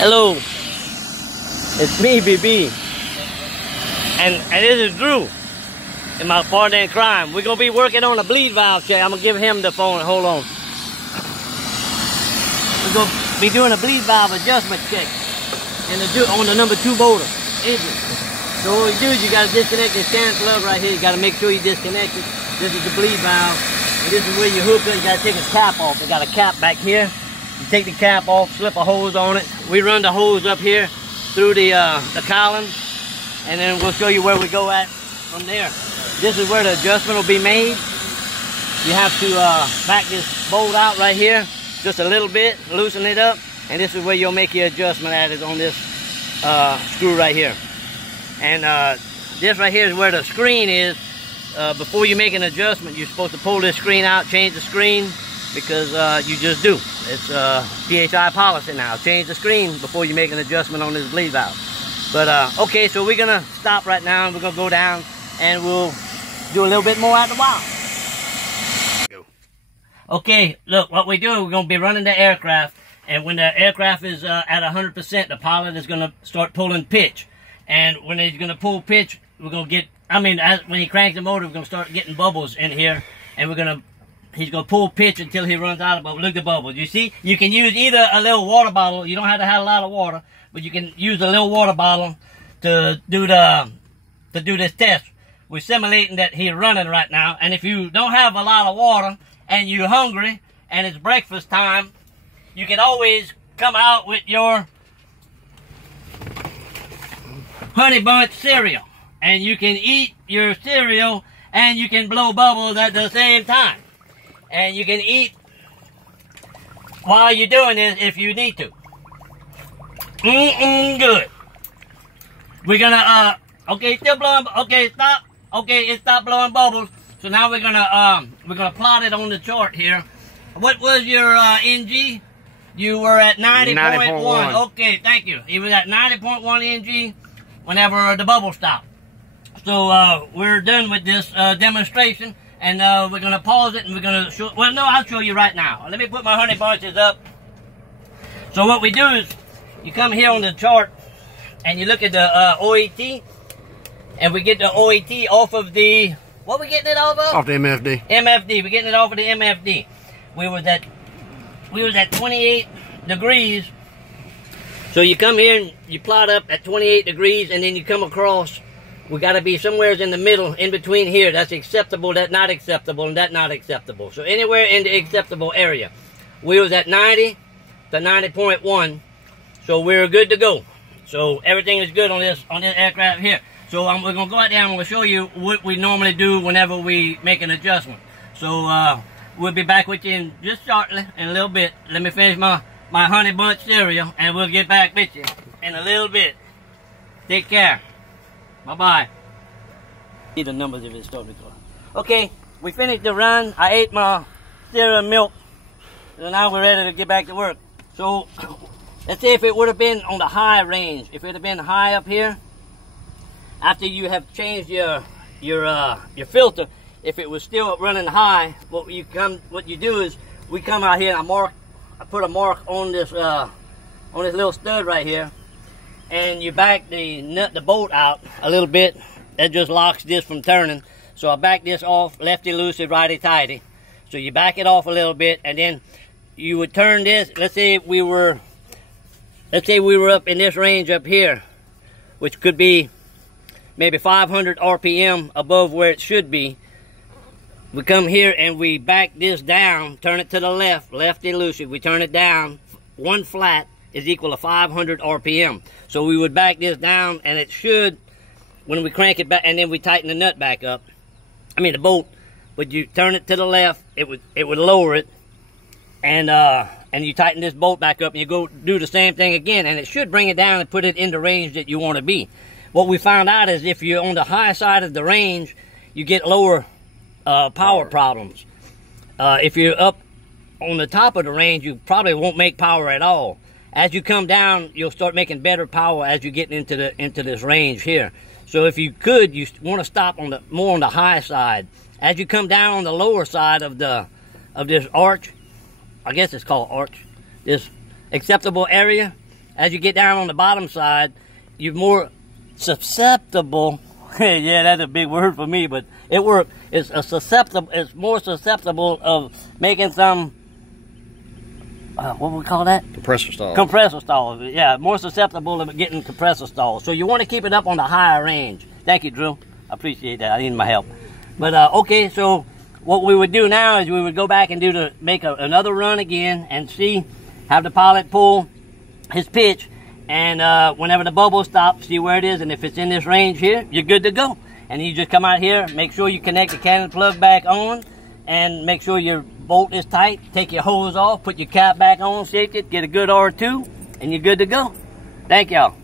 Hello, it's me, BB, and this is Drew, and my partner in crime. We're gonna be working on a bleed valve check. I'm gonna give him the phone. Hold on. We're gonna be doing a bleed valve adjustment check, and on the number 2 motor engine. So what you do is you gotta disconnect this can plug right here. You gotta make sure you disconnect it. This is the bleed valve, and this is where you hook it. You gotta take a cap off. They got a cap back here. You take the cap off, slip a hose on it. We run the hose up here through the column, and then we'll show you where we go at from there. This is where the adjustment will be made. You have to back this bolt out right here, just a little bit, loosen it up, and this is where you'll make your adjustment at it on this screw right here. And this right here is where the screen is. Before you make an adjustment, you're supposed to pull this screen out, change the screen, because you just do. It's PHI policy now. Change the screen before you make an adjustment on this bleed valve. But okay, so we're gonna stop right now and we're gonna go down and we'll do a little bit more at the valve. Okay, look, what we do, we're gonna be running the aircraft, and when the aircraft is at 100%, the pilot is gonna start pulling pitch. And when he's gonna pull pitch, we're gonna get, when he cranks the motor, we're gonna start getting bubbles in here, and he's gonna pull pitch until he runs out of bubbles. Look at the bubbles. You see? You can use either a little water bottle. You don't have to have a lot of water, but you can use a little water bottle to do this test. We're simulating that he's running right now. And if you don't have a lot of water and you're hungry and it's breakfast time, you can always come out with your Honey Bunch cereal, and you can eat your cereal and you can blow bubbles at the same time. And you can eat while you're doing this if you need to. Good. We're gonna, okay, still blowing, okay, stop. Okay, it stopped blowing bubbles. So now we're gonna plot it on the chart here. What was your NG? You were at 90.1. Okay, thank you. He was at 90.1 NG whenever the bubble stopped. So we're done with this demonstration. And we're going to pause it and we're going to show, well, no, I'll show you right now. Let me put my honey bunches up. So what we do is, you come here on the chart and you look at the OET, and we get the OET off of the, what we getting it off of? Off the MFD. MFD, we're getting it off of the MFD. We was at 28 degrees. So you come here and you plot up at 28 degrees, and then you come across. We got to be somewhere in the middle, in between here. That's acceptable, that's not acceptable, and that's not acceptable. So anywhere in the acceptable area. We was at 90 to 90.1, so we're good to go. So everything is good on this aircraft here. So we're going to go out there and we'll show you what we normally do whenever we make an adjustment. So we'll be back with you in just shortly, in a little bit. Let me finish my Honey Bunch cereal, and we'll get back with you in a little bit. Take care. Bye-bye. See the numbers if it's starting to go. Okay, we finished the run. I ate my cereal and milk. So now we're ready to get back to work. So, let's say if it would have been on the high range, if it would have been high up here, after you have changed your filter, if it was still running high, what you do is, we come out here and I put a mark on this little stud right here, and you back the bolt out a little bit. That just locks this from turning. So I back this off, lefty loosey, righty tighty. So you back it off a little bit, and then you would turn this. Let's say we were up in this range up here, which could be maybe 500 RPM above where it should be. We come here and we back this down, turn it to the left, lefty loosey. We turn it down. One flat is equal to 500 RPM. So we would back this down, and it should, when we crank it back, and then we tighten the nut back up. The bolt. But you turn it to the left, it would lower it, and you tighten this bolt back up, and you go do the same thing again, and it should bring it down and put it in the range that you want to be. What we found out is if you're on the high side of the range, you get lower power problems. If you're up on the top of the range, you probably won't make power at all. As you come down, you'll start making better power as you get into this range here. So if you could, you want to stop more on the high side. As you come down on the lower side of this arch, I guess it's called arch, this acceptable area, as you get down on the bottom side, you're more susceptible. Yeah, that's a big word for me, but it works. It's more susceptible of making some, what would we call that? Compressor stalls. Compressor stalls, yeah, more susceptible of getting compressor stalls. So you want to keep it up on the higher range. Thank you, Drew. I appreciate that. I need my help. But, okay, so what we would do now is we would go back and make another run again and have the pilot pull his pitch. And whenever the bubble stops, see where it is, and if it's in this range here, you're good to go. And you just come out here, make sure you connect the cannon plug back on, and make sure your bolt is tight. Take your hose off, put your cap back on, shake it, get a good R2, and you're good to go. Thank y'all.